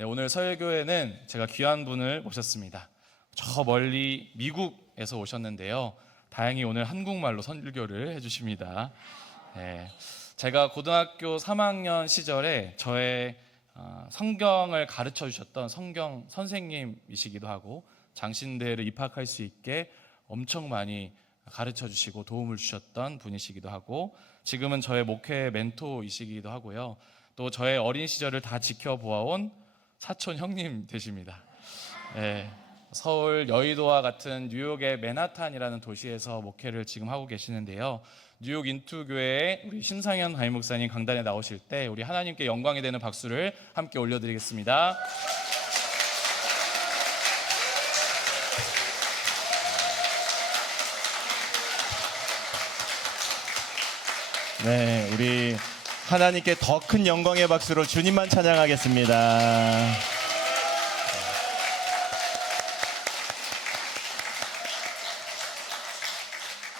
네, 오늘 서울교회는 제가 귀한 분을 모셨습니다. 저 멀리 미국에서 오셨는데요. 다행히 오늘 한국말로 설교를 해주십니다. 네, 제가 고등학교 3학년 시절에 저의 성경을 가르쳐 주셨던 성경 선생님이시기도 하고 장신대를 입학할 수 있게 엄청 많이 가르쳐 주시고 도움을 주셨던 분이시기도 하고 지금은 저의 목회 멘토이시기도 하고요. 또 저의 어린 시절을 다 지켜보아온 사촌 형님 되십니다. 네, 서울 여의도와 같은 뉴욕의 맨하탄이라는 도시에서 목회를 지금 하고 계시는데요. 뉴욕 인투교회의 우리 심상현 담임 목사님 강단에 나오실 때 우리 하나님께 영광이 되는 박수를 함께 올려드리겠습니다. 네, 우리 하나님께 더 큰 영광의 박수로 주님만 찬양하겠습니다.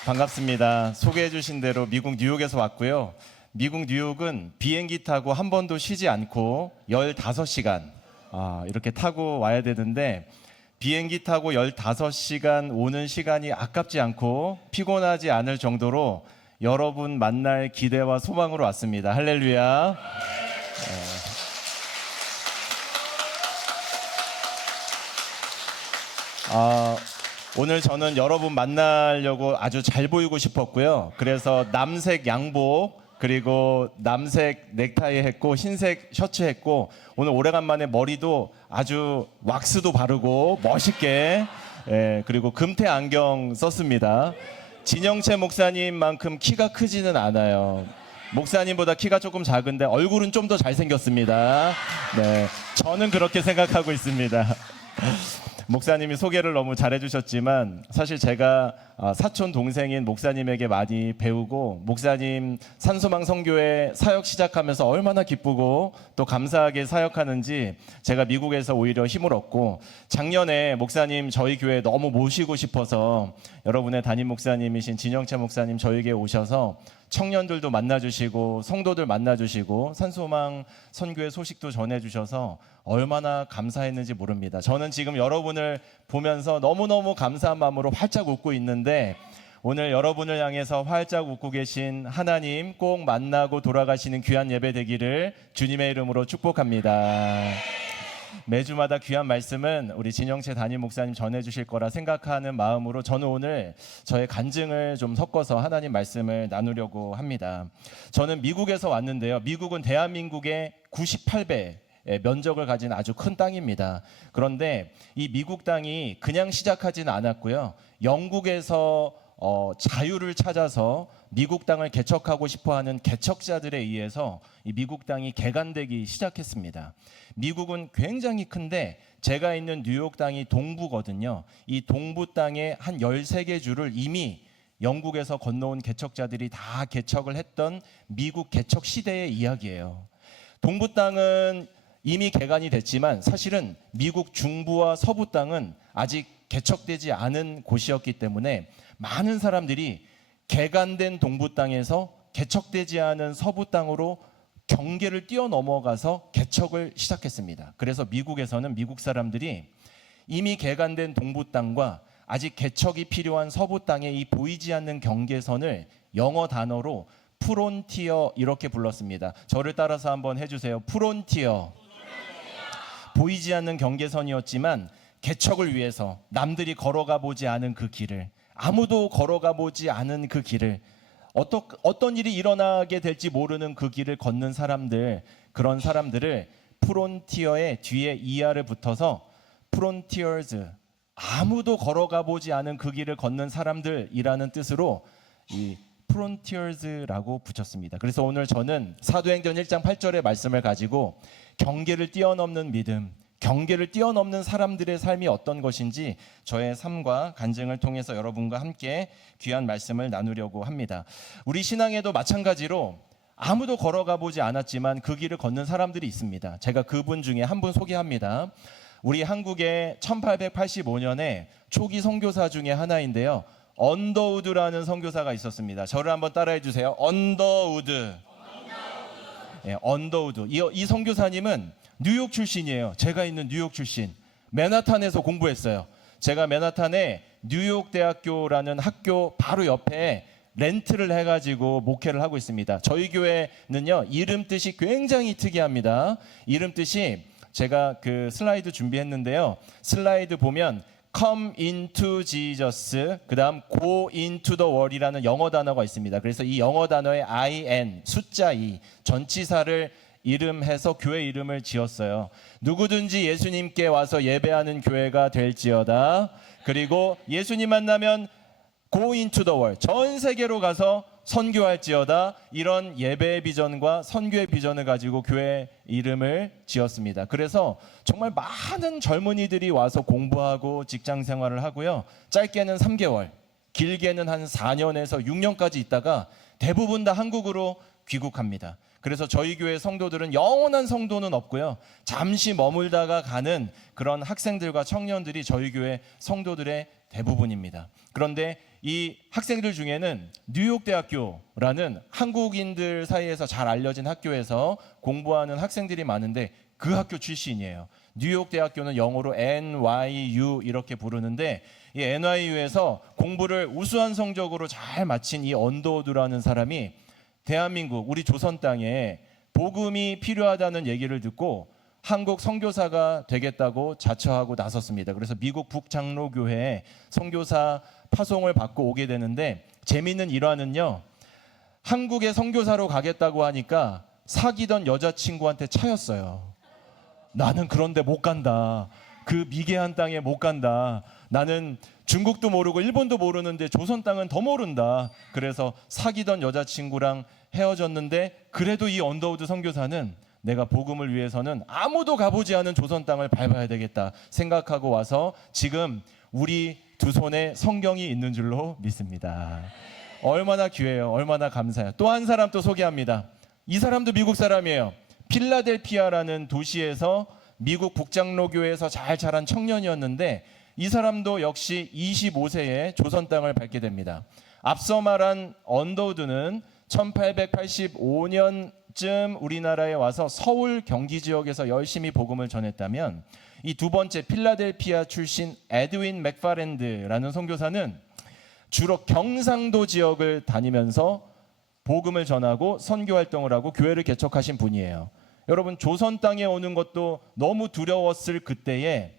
반갑습니다. 소개해 주신 대로 미국 뉴욕에서 왔고요. 미국 뉴욕은 비행기 타고 한 번도 쉬지 않고 15시간 이렇게 타고 와야 되는데 비행기 타고 15시간 오는 시간이 아깝지 않고 피곤하지 않을 정도로 여러분 만날 기대와 소망으로 왔습니다. 할렐루야. 오늘 저는 여러분 만나려고 아주 잘 보이고 싶었고요. 그래서 남색 양복 그리고 남색 넥타이 했고 흰색 셔츠 했고 오늘 오래간만에 머리도 아주 왁스도 바르고 멋있게 그리고 금태 안경 썼습니다. 진영채 목사님만큼 키가 크지는 않아요. 목사님보다 키가 조금 작은데 얼굴은 좀 더 잘생겼습니다. 네, 저는 그렇게 생각하고 있습니다. 목사님이 소개를 너무 잘해주셨지만 사실 제가 사촌 동생인 목사님에게 많이 배우고 목사님 산소망 선교회 사역 시작하면서 얼마나 기쁘고 또 감사하게 사역하는지 제가 미국에서 오히려 힘을 얻고 작년에 목사님 저희 교회에 너무 모시고 싶어서 여러분의 담임 목사님이신 진영채 목사님 저에게 오셔서 청년들도 만나주시고 성도들 만나주시고 산소망 선교회 소식도 전해주셔서 얼마나 감사했는지 모릅니다. 저는 지금 여러분을 보면서 너무너무 감사한 마음으로 활짝 웃고 있는데 오늘 여러분을 향해서 활짝 웃고 계신 하나님 꼭 만나고 돌아가시는 귀한 예배 되기를 주님의 이름으로 축복합니다. 매주마다 귀한 말씀은 우리 진영채 담임 목사님 전해주실 거라 생각하는 마음으로 저는 오늘 저의 간증을 좀 섞어서 하나님 말씀을 나누려고 합니다. 저는 미국에서 왔는데요. 미국은 대한민국의 98배 면적을 가진 아주 큰 땅입니다. 그런데 이 미국 땅이 그냥 시작하지는 않았고요. 영국에서 자유를 찾아서 미국 땅을 개척하고 싶어하는 개척자들에 의해서 이 미국 땅이 개간되기 시작했습니다. 미국은 굉장히 큰데 제가 있는 뉴욕 땅이 동부거든요. 이 동부 땅의 한 13개 주를 이미 영국에서 건너온 개척자들이 다 개척을 했던 미국 개척 시대의 이야기예요. 동부 땅은 이미 개간이 됐지만 사실은 미국 중부와 서부 땅은 아직 개척되지 않은 곳이었기 때문에 많은 사람들이 개간된 동부 땅에서 개척되지 않은 서부 땅으로 경계를 뛰어넘어가서 개척을 시작했습니다. 그래서 미국에서는 미국 사람들이 이미 개간된 동부 땅과 아직 개척이 필요한 서부 땅의 이 보이지 않는 경계선을 영어 단어로 프론티어 이렇게 불렀습니다. 저를 따라서 한번 해주세요. 프론티어. 보이지 않는 경계선이었지만 개척을 위해서 남들이 걸어가 보지 않은 그 길을 아무도 걸어가 보지 않은 그 길을 어떤 일이 일어나게 될지 모르는 그 길을 걷는 사람들 그런 사람들을 프론티어의 뒤에 ER을 붙어서 프론티어즈 아무도 걸어가 보지 않은 그 길을 걷는 사람들이라는 뜻으로 이 프론티어즈라고 붙였습니다. 그래서 오늘 저는 사도행전 1장 8절의 말씀을 가지고 경계를 뛰어넘는 믿음 경계를 뛰어넘는 사람들의 삶이 어떤 것인지 저의 삶과 간증을 통해서 여러분과 함께 귀한 말씀을 나누려고 합니다. 우리 신앙에도 마찬가지로 아무도 걸어가 보지 않았지만 그 길을 걷는 사람들이 있습니다. 제가 그분 중에 한 분 소개합니다. 우리 한국의 1885년에 초기 선교사 중에 하나인데요. 언더우드라는 선교사가 있었습니다. 저를 한번 따라해 주세요. 언더우드. 언더우드. 이 선교사님은 뉴욕 출신이에요. 제가 있는 뉴욕 출신. 맨하탄에서 공부했어요. 제가 맨하탄에 뉴욕 대학교라는 학교 바로 옆에 렌트를 해가지고 목회를 하고 있습니다. 저희 교회는요, 이름 뜻이 굉장히 특이합니다. 이름 뜻이 제가 그 슬라이드 준비했는데요. 슬라이드 보면 Come into Jesus, 그 다음 Go into the world이라는 영어 단어가 있습니다. 그래서 이 영어 단어에 IN, 숫자 2, 전치사를 이름해서 교회 이름을 지었어요. 누구든지 예수님께 와서 예배하는 교회가 될지어다. 그리고 예수님 만나면 Go into the world, 전 세계로 가서 선교할지어다. 이런 예배의 비전과 선교의 비전을 가지고 교회 이름을 지었습니다. 그래서 정말 많은 젊은이들이 와서 공부하고 직장 생활을 하고요. 짧게는 3개월, 길게는 한 4년에서 6년까지 있다가 대부분 다 한국으로 귀국합니다. 그래서 저희 교회 성도들은 영원한 성도는 없고요. 잠시 머물다가 가는 그런 학생들과 청년들이 저희 교회 성도들의 대부분입니다. 그런데 이 학생들 중에는 뉴욕 대학교라는 한국인들 사이에서 잘 알려진 학교에서 공부하는 학생들이 많은데 그 학교 출신이에요. 뉴욕 대학교는 영어로 NYU 이렇게 부르는데 이 NYU에서 공부를 우수한 성적으로 잘 마친 이 언더우드라는 사람이 대한민국 우리 조선 땅에 복음이 필요하다는 얘기를 듣고 한국 선교사가 되겠다고 자처하고 나섰습니다. 그래서 미국 북장로교회에 선교사 파송을 받고 오게 되는데 재미있는 일화는요. 한국에 선교사로 가겠다고 하니까 사귀던 여자친구한테 차였어요. 나는 그런데 못 간다. 그 미개한 땅에 못 간다. 나는 중국도 모르고 일본도 모르는데 조선 땅은 더 모른다. 그래서 사귀던 여자친구랑 헤어졌는데 그래도 이 언더우드 선교사는 내가 복음을 위해서는 아무도 가보지 않은 조선 땅을 밟아야 되겠다 생각하고 와서 지금 우리 두 손에 성경이 있는 줄로 믿습니다. 얼마나 귀해요. 얼마나 감사해요. 또 한 사람 또 소개합니다. 이 사람도 미국 사람이에요. 필라델피아라는 도시에서 미국 북장로교회에서 잘 자란 청년이었는데 이 사람도 역시 25세에 조선 땅을 밟게 됩니다. 앞서 말한 언더우드는 1885년쯤 우리나라에 와서 서울 경기 지역에서 열심히 복음을 전했다면 이 두 번째 필라델피아 출신 에드윈 맥파렌드라는 선교사는 주로 경상도 지역을 다니면서 복음을 전하고 선교 활동을 하고 교회를 개척하신 분이에요. 여러분 조선 땅에 오는 것도 너무 두려웠을 그때에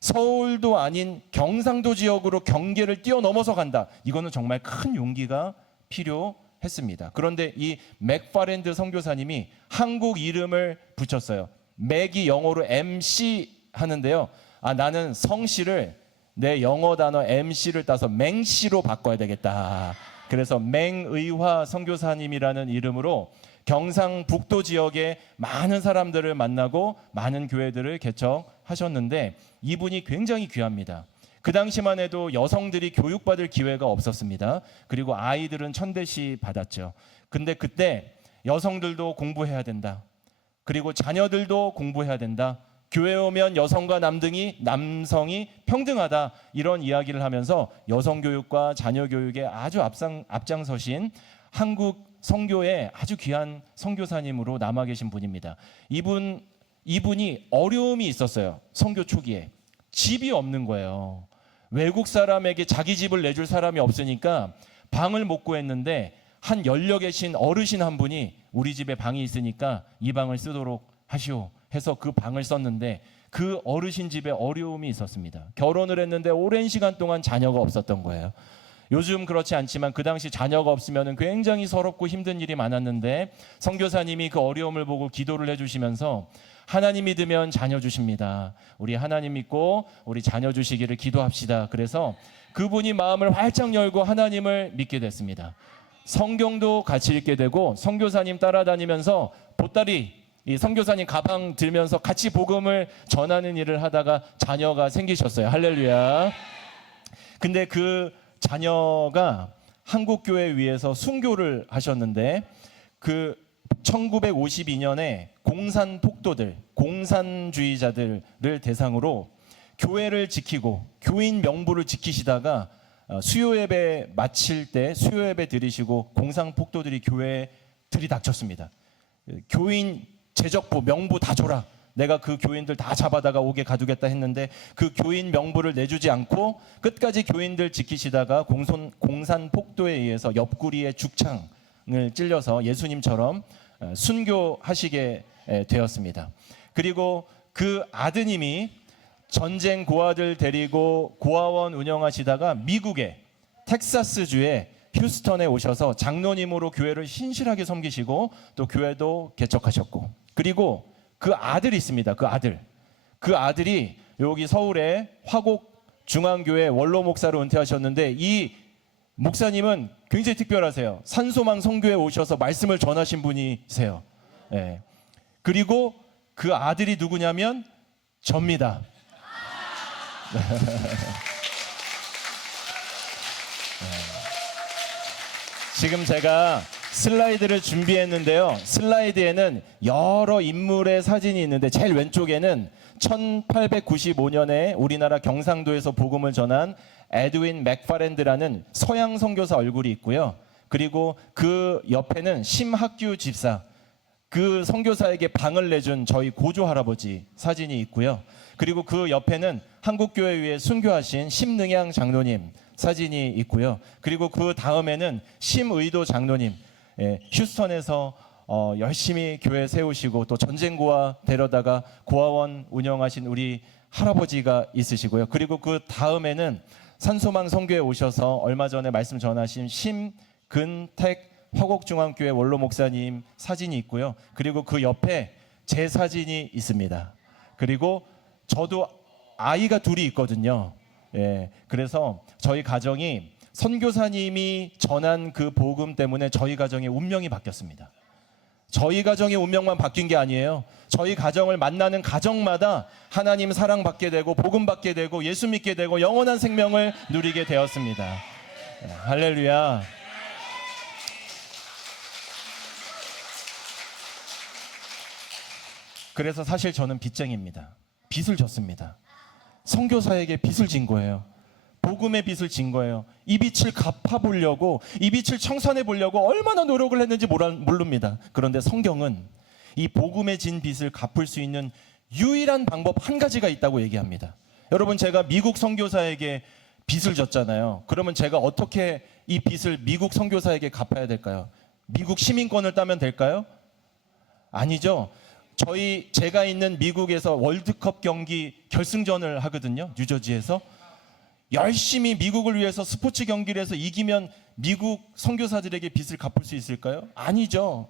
서울도 아닌 경상도 지역으로 경계를 뛰어넘어서 간다. 이거는 정말 큰 용기가 필요했습니다. 그런데 이 맥파렌드 선교사님이 한국 이름을 붙였어요. 맥이 영어로 MC 하는데요. 나는 성씨를 내 영어 단어 MC를 따서 맹씨로 바꿔야 되겠다. 그래서 맹의화 선교사님이라는 이름으로 경상북도 지역에 많은 사람들을 만나고 많은 교회들을 개척하셨는데 이분이 굉장히 귀합니다. 그 당시만 해도 여성들이 교육받을 기회가 없었습니다. 그리고 아이들은 천대시 받았죠. 근데 그때 여성들도 공부해야 된다. 그리고 자녀들도 공부해야 된다. 교회 오면 여성과 남성이 평등하다. 이런 이야기를 하면서 여성 교육과 자녀 교육에 아주 앞장서신 한국 선교의 아주 귀한 선교사님으로 남아 계신 분입니다. 이분이 어려움이 있었어요. 선교 초기에. 집이 없는 거예요. 외국 사람에게 자기 집을 내줄 사람이 없으니까 방을 못 구했는데 한 연려 계신 어르신 한 분이 우리 집에 방이 있으니까 이 방을 쓰도록 하시오 해서 그 방을 썼는데 그 어르신 집에 어려움이 있었습니다. 결혼을 했는데 오랜 시간 동안 자녀가 없었던 거예요. 요즘 그렇지 않지만 그 당시 자녀가 없으면 굉장히 서럽고 힘든 일이 많았는데 선교사님이 그 어려움을 보고 기도를 해주시면서 하나님 믿으면 자녀 주십니다. 우리 하나님 믿고 우리 자녀 주시기를 기도합시다. 그래서 그분이 마음을 활짝 열고 하나님을 믿게 됐습니다. 성경도 같이 읽게 되고 선교사님 따라다니면서 보따리 이 선교사님 가방 들면서 같이 복음을 전하는 일을 하다가 자녀가 생기셨어요. 할렐루야. 근데 그 자녀가 한국교회 위해서 순교를 하셨는데 그 1952년에 공산폭도들, 공산주의자들을 대상으로 교회를 지키고 교인 명부를 지키시다가 수요예배 마칠 때 수요예배 드리시고 공산폭도들이 교회에 들이닥쳤습니다. 교인 제적부 명부 다 줘라. 내가 그 교인들 다 잡아다가 옥에 가두겠다 했는데 그 교인 명부를 내주지 않고 끝까지 교인들 지키시다가 공산 폭도에 의해서 옆구리에 죽창을 찔려서 예수님처럼 순교하시게 되었습니다. 그리고 그 아드님이 전쟁 고아들 데리고 고아원 운영하시다가 미국의 텍사스주의 휴스턴에 오셔서 장로님으로 교회를 신실하게 섬기시고 또 교회도 개척하셨고, 그리고 그 아들이 있습니다. 그 아들이 여기 서울의 화곡 중앙교회 원로 목사로 은퇴하셨는데, 이 목사님은 굉장히 특별하세요. 산소망 성교에 오셔서 말씀을 전하신 분이세요. 예. 그리고 그 아들이 누구냐면 접니다. 지금 제가 슬라이드를 준비했는데요. 슬라이드에는 여러 인물의 사진이 있는데 제일 왼쪽에는 1895년에 우리나라 경상도에서 복음을 전한 에드윈 맥파렌드라는 서양 선교사 얼굴이 있고요. 그리고 그 옆에는 심학규 집사, 그 선교사에게 방을 내준 저희 고조 할아버지 사진이 있고요. 그리고 그 옆에는 한국교회 위에 순교하신 심능양 장로님 사진이 있고요. 그리고 그 다음에는 심의도 장로님, 휴스턴에서 열심히 교회 세우시고 또 전쟁고아 데려다가 고아원 운영하신 우리 할아버지가 있으시고요. 그리고 그 다음에는 산소망 성교에 오셔서 얼마 전에 말씀 전하신 심근택 화곡중앙교회 원로 목사님 사진이 있고요. 그리고 그 옆에 제 사진이 있습니다. 그리고 저도 아이가 둘이 있거든요. 그래서 저희 가정이 선교사님이 전한 그 복음 때문에 저희 가정의 운명이 바뀌었습니다. 저희 가정의 운명만 바뀐 게 아니에요. 저희 가정을 만나는 가정마다 하나님 사랑받게 되고 복음 받게 되고 예수 믿게 되고 영원한 생명을 누리게 되었습니다. 할렐루야. 그래서 사실 저는 빚쟁이입니다. 빚을 졌습니다. 선교사에게 빚을 진 거예요. 복음의 빚을 진 거예요. 이 빚을 갚아보려고, 이 빚을 청산해 보려고 얼마나 노력을 했는지 모릅니다. 그런데 성경은 이 복음의 진 빚을 갚을 수 있는 유일한 방법 한 가지가 있다고 얘기합니다. 여러분, 제가 미국 선교사에게 빚을 졌잖아요. 그러면 제가 어떻게 이 빚을 미국 선교사에게 갚아야 될까요? 미국 시민권을 따면 될까요? 아니죠. 제가 있는 미국에서 월드컵 경기 결승전을 하거든요. 뉴저지에서. 열심히 미국을 위해서 스포츠 경기를 해서 이기면 미국 선교사들에게 빚을 갚을 수 있을까요? 아니죠.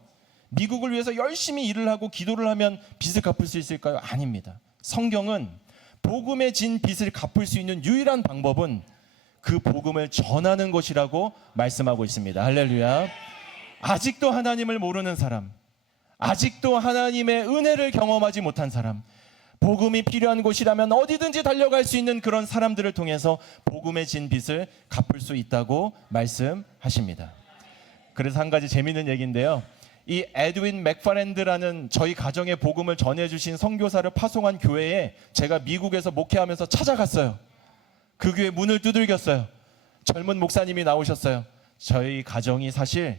미국을 위해서 열심히 일을 하고 기도를 하면 빚을 갚을 수 있을까요? 아닙니다. 성경은 복음에 진 빚을 갚을 수 있는 유일한 방법은 그 복음을 전하는 것이라고 말씀하고 있습니다. 할렐루야. 아직도 하나님을 모르는 사람, 아직도 하나님의 은혜를 경험하지 못한 사람, 복음이 필요한 곳이라면 어디든지 달려갈 수 있는 그런 사람들을 통해서 복음의 진 빚을 갚을 수 있다고 말씀하십니다. 그래서 한 가지 재미있는 얘기인데요. 이 에드윈 맥파렌드라는 저희 가정의 복음을 전해주신 선교사를 파송한 교회에 제가 미국에서 목회하면서 찾아갔어요. 그 교회 문을 두들겼어요. 젊은 목사님이 나오셨어요. 저희 가정이 사실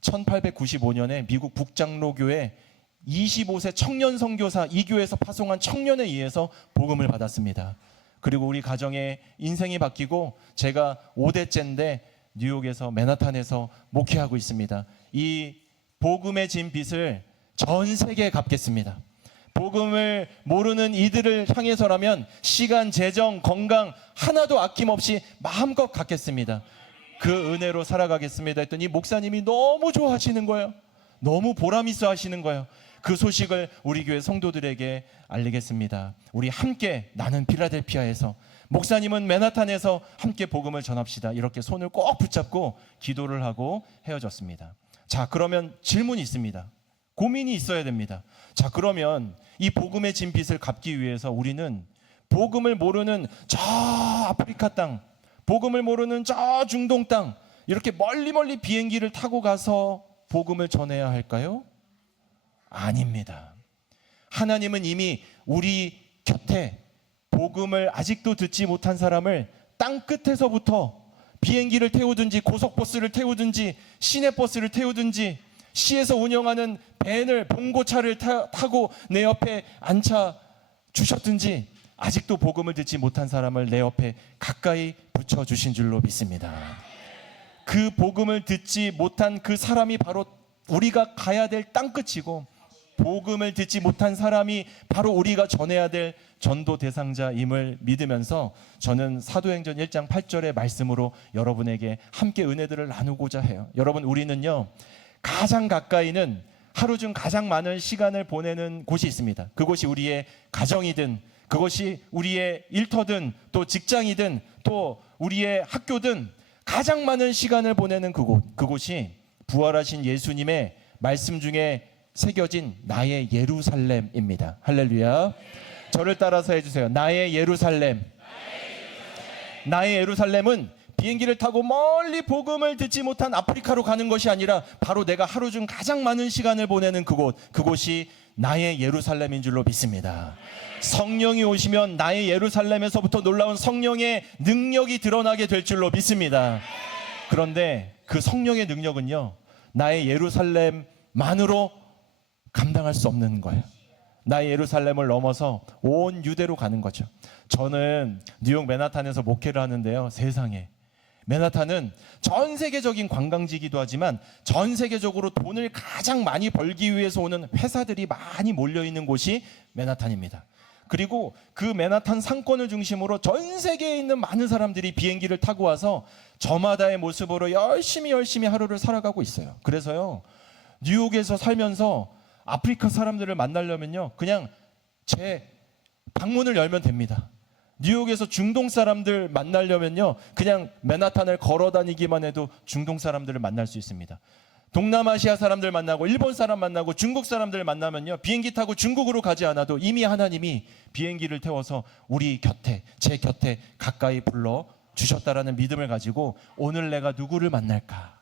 1895년에 미국 북장로교회 25세 청년 선교사, 이 교회에서 파송한 청년에 의해서 복음을 받았습니다. 그리고 우리 가정의 인생이 바뀌고 제가 5대째인데 뉴욕에서 맨하탄에서 목회하고 있습니다. 이 복음의 진 빚을 전 세계에 갚겠습니다. 복음을 모르는 이들을 향해서라면 시간, 재정, 건강 하나도 아낌없이 마음껏 갚겠습니다. 그 은혜로 살아가겠습니다 했더니 목사님이 너무 좋아하시는 거예요. 너무 보람있어 하시는 거예요. 그 소식을 우리 교회 성도들에게 알리겠습니다. 우리 함께, 나는 필라델피아에서, 목사님은 맨하탄에서 함께 복음을 전합시다. 이렇게 손을 꼭 붙잡고 기도를 하고 헤어졌습니다. 자, 그러면 질문이 있습니다. 고민이 있어야 됩니다. 자, 그러면 이 복음의 진 빚을 갚기 위해서 우리는 복음을 모르는 저 아프리카 땅, 복음을 모르는 저 중동 땅, 이렇게 멀리 비행기를 타고 가서 복음을 전해야 할까요? 아닙니다. 하나님은 이미 우리 곁에 복음을 아직도 듣지 못한 사람을 땅 끝에서부터 비행기를 태우든지 고속버스를 태우든지 시내버스를 태우든지 시에서 운영하는 밴을 봉고차를 타고 내 옆에 앉혀 주셨든지 아직도 복음을 듣지 못한 사람을 내 옆에 가까이 붙여 주신 줄로 믿습니다. 그 복음을 듣지 못한 그 사람이 바로 우리가 가야 될 땅끝이고, 복음을 듣지 못한 사람이 바로 우리가 전해야 될 전도 대상자임을 믿으면서 저는 사도행전 1장 8절의 말씀으로 여러분에게 함께 은혜들을 나누고자 해요. 여러분, 우리는요 가장 가까이는 하루 중 가장 많은 시간을 보내는 곳이 있습니다. 그곳이 우리의 가정이든, 그것이 우리의 일터든, 또 직장이든, 또 우리의 학교든, 가장 많은 시간을 보내는 그곳이 부활하신 예수님의 말씀 중에 새겨진 나의 예루살렘입니다. 할렐루야. 저를 따라서 해주세요. 나의 예루살렘. 나의 예루살렘은 비행기를 타고 멀리 복음을 듣지 못한 아프리카로 가는 것이 아니라 바로 내가 하루 중 가장 많은 시간을 보내는 그곳이 나의 예루살렘인 줄로 믿습니다. 성령이 오시면 나의 예루살렘에서부터 놀라운 성령의 능력이 드러나게 될 줄로 믿습니다. 그런데 그 성령의 능력은요, 나의 예루살렘만으로 감당할 수 없는 거예요. 나의 예루살렘을 넘어서 온 유대로 가는 거죠. 저는 뉴욕 맨하탄에서 목회를 하는데요, 세상에 맨하탄은 전 세계적인 관광지이기도 하지만 전 세계적으로 돈을 가장 많이 벌기 위해서 오는 회사들이 많이 몰려있는 곳이 맨하탄입니다. 그리고 그 맨하탄 상권을 중심으로 전 세계에 있는 많은 사람들이 비행기를 타고 와서 저마다의 모습으로 열심히 하루를 살아가고 있어요. 그래서요, 뉴욕에서 살면서 아프리카 사람들을 만나려면요, 그냥 제 방문을 열면 됩니다. 뉴욕에서 중동 사람들 만나려면요, 그냥 맨하탄을 걸어 다니기만 해도 중동 사람들을 만날 수 있습니다. 동남아시아 사람들 만나고 일본 사람 만나고 중국 사람들 만나면요, 비행기 타고 중국으로 가지 않아도 이미 하나님이 비행기를 태워서 우리 곁에, 제 곁에 가까이 불러 주셨다라는 믿음을 가지고 오늘 내가 누구를 만날까?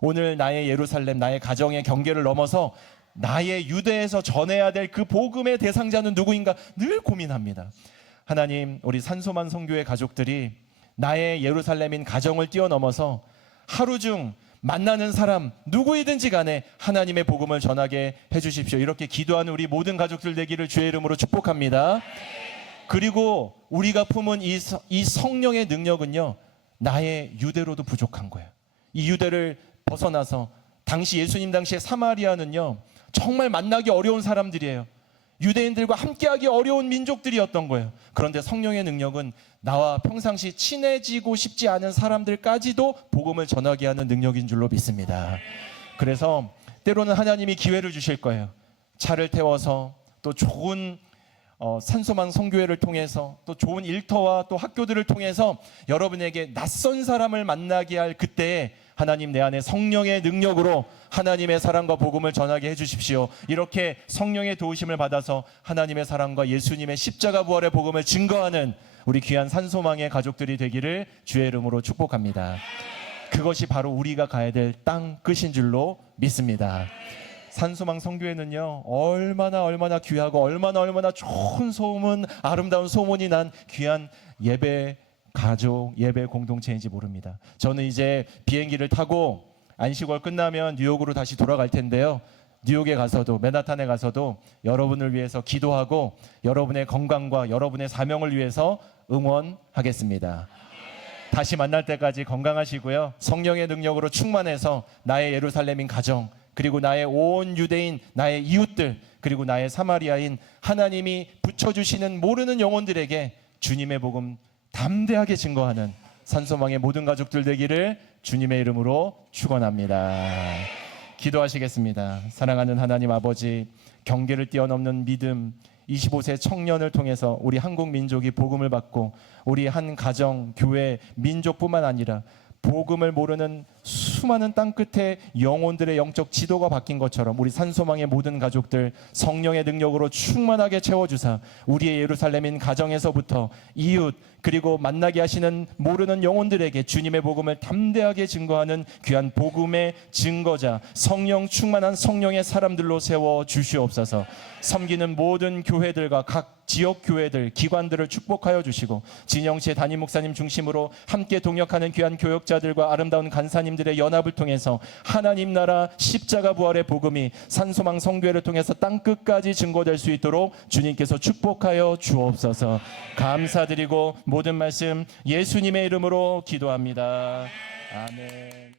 오늘 나의 예루살렘, 나의 가정의 경계를 넘어서 나의 유대에서 전해야 될 그 복음의 대상자는 누구인가 늘 고민합니다. 하나님, 우리 산소만 선교회 가족들이 나의 예루살렘인 가정을 뛰어넘어서 하루 중 만나는 사람 누구이든지 간에 하나님의 복음을 전하게 해주십시오. 이렇게 기도하는 우리 모든 가족들 되기를 주의 이름으로 축복합니다. 그리고 우리가 품은 이 성령의 능력은요, 나의 유대로도 부족한 거예요. 이 유대를 벗어나서 당시 예수님 당시에 사마리아는요, 정말 만나기 어려운 사람들이에요. 유대인들과 함께하기 어려운 민족들이었던 거예요. 그런데 성령의 능력은 나와 평상시 친해지고 싶지 않은 사람들까지도 복음을 전하게 하는 능력인 줄로 믿습니다. 그래서 때로는 하나님이 기회를 주실 거예요. 차를 태워서 또 좋은 산소만 선교회를 통해서 또 좋은 일터와 또 학교들을 통해서 여러분에게 낯선 사람을 만나게 할 그때에 하나님, 내 안에 성령의 능력으로 하나님의 사랑과 복음을 전하게 해주십시오. 이렇게 성령의 도우심을 받아서 하나님의 사랑과 예수님의 십자가 부활의 복음을 증거하는 우리 귀한 산소망의 가족들이 되기를 주의 이름으로 축복합니다. 그것이 바로 우리가 가야 될 땅 끝인 줄로 믿습니다. 산소망 선교회는요, 얼마나 귀하고 얼마나 좋은 소문, 아름다운 소문이 난 귀한 예배 가족, 예배 공동체인지 모릅니다. 저는 이제 비행기를 타고 안식월 끝나면 뉴욕으로 다시 돌아갈 텐데요, 뉴욕에 가서도, 맨하탄에 가서도 여러분을 위해서 기도하고 여러분의 건강과 여러분의 사명을 위해서 응원하겠습니다. 다시 만날 때까지 건강하시고요, 성령의 능력으로 충만해서 나의 예루살렘인 가정, 그리고 나의 온 유대인, 나의 이웃들, 그리고 나의 사마리아인 하나님이 붙여주시는 모르는 영혼들에게 주님의 복음 담대하게 증거하는 산소망의 모든 가족들 되기를 주님의 이름으로 축원합니다. 기도하시겠습니다. 사랑하는 하나님 아버지, 경계를 뛰어넘는 믿음 25세 청년을 통해서 우리 한국 민족이 복음을 받고 우리 한 가정, 교회, 민족뿐만 아니라 복음을 모르는 수많은 땅끝에 영혼들의 영적 지도가 바뀐 것처럼 우리 산소망의 모든 가족들 성령의 능력으로 충만하게 채워주사 우리의 예루살렘인 가정에서부터 이웃, 그리고 만나게 하시는 모르는 영혼들에게 주님의 복음을 담대하게 증거하는 귀한 복음의 증거자, 성령 충만한 성령의 사람들로 세워 주시옵소서. 섬기는 모든 교회들과 각 지역 교회들, 기관들을 축복하여 주시고 진영시의 담임 목사님 중심으로 함께 동역하는 귀한 교역자들과 아름다운 간사님 목사님들의 연합을 통해서 하나님 나라 십자가 부활의 복음이 산소망 성교회를 통해서 땅끝까지 증거될 수 있도록 주님께서 축복하여 주옵소서. 감사드리고 모든 말씀 예수님의 이름으로 기도합니다. 아멘.